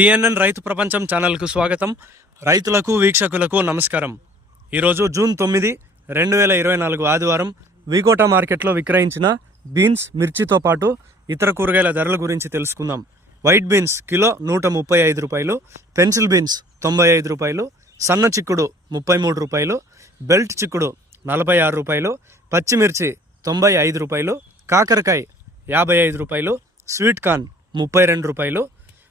PNN రైతు ప్రపంచం ఛానల్కు స్వాగతం. రైతులకు వీక్షకులకు నమస్కారం. ఈరోజు జూన్ తొమ్మిది రెండు వేల ఇరవై నాలుగు ఆదివారం వికోట మార్కెట్లో విక్రయించిన బీన్స్ మిర్చితో పాటు ఇతర కూరగాయల ధరల గురించి తెలుసుకుందాం. వైట్ బీన్స్ కిలో నూట ముప్పై ఐదు రూపాయలు పెన్సిల్ బీన్స్ తొంభై ఐదు రూపాయలు సన్న చిక్కుడు ముప్పై మూడు రూపాయలు బెల్ట్ చిక్కుడు నలభై ఆరు రూపాయలు పచ్చిమిర్చి తొంభై ఐదు రూపాయలు కాకరకాయ యాభై ఐదు రూపాయలు స్వీట్ కార్న్ ముప్పై రెండు రూపాయలు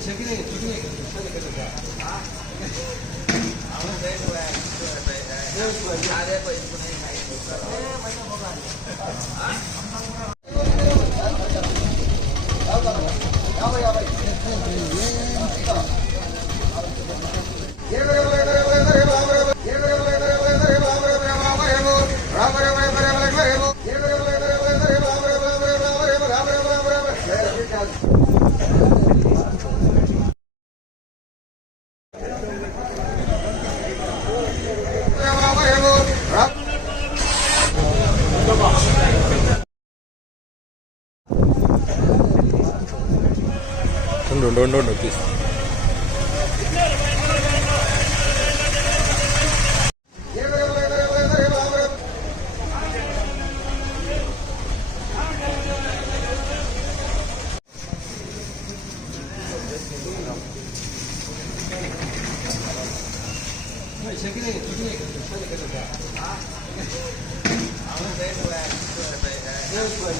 ఉండు ఉండు ఉండు ఉండు తీసు ఉండు ఉండు ఉండు ఉండు తీసు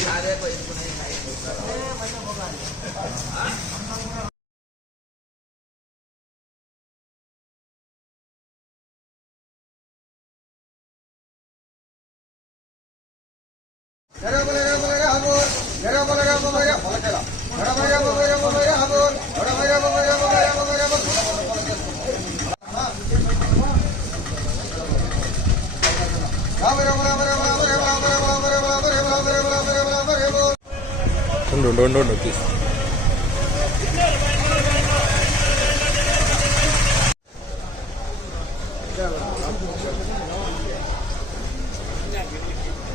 యాభై రూపాయలు don't don't don't notice. Yeah,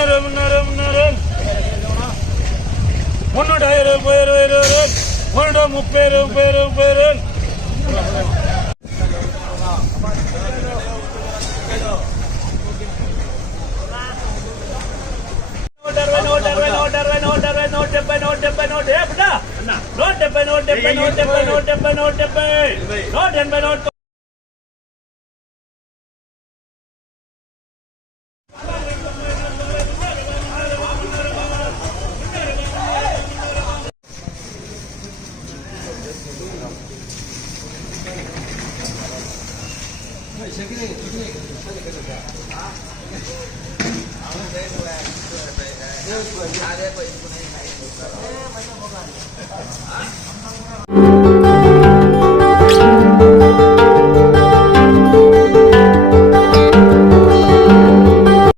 முன்னேறு முன்னேறு முன்னேறு முன்னூறு பேர் வேறு முன்னூறு முப்பேரு பேரு பேரு நூற்றம்பது நூற்றம்பது நூற்றம்பது நூற்றம்பது நூற்றம்பது நூற்றம்பது நூற்றம்பது Deus, não sei Deus, Deus, Deus, Deus, Deus, Deus, Deus, Deus, Deus, Deus, Deus, Deus, isso. Deus, Deus, Deus, Deus, Deus, Deus,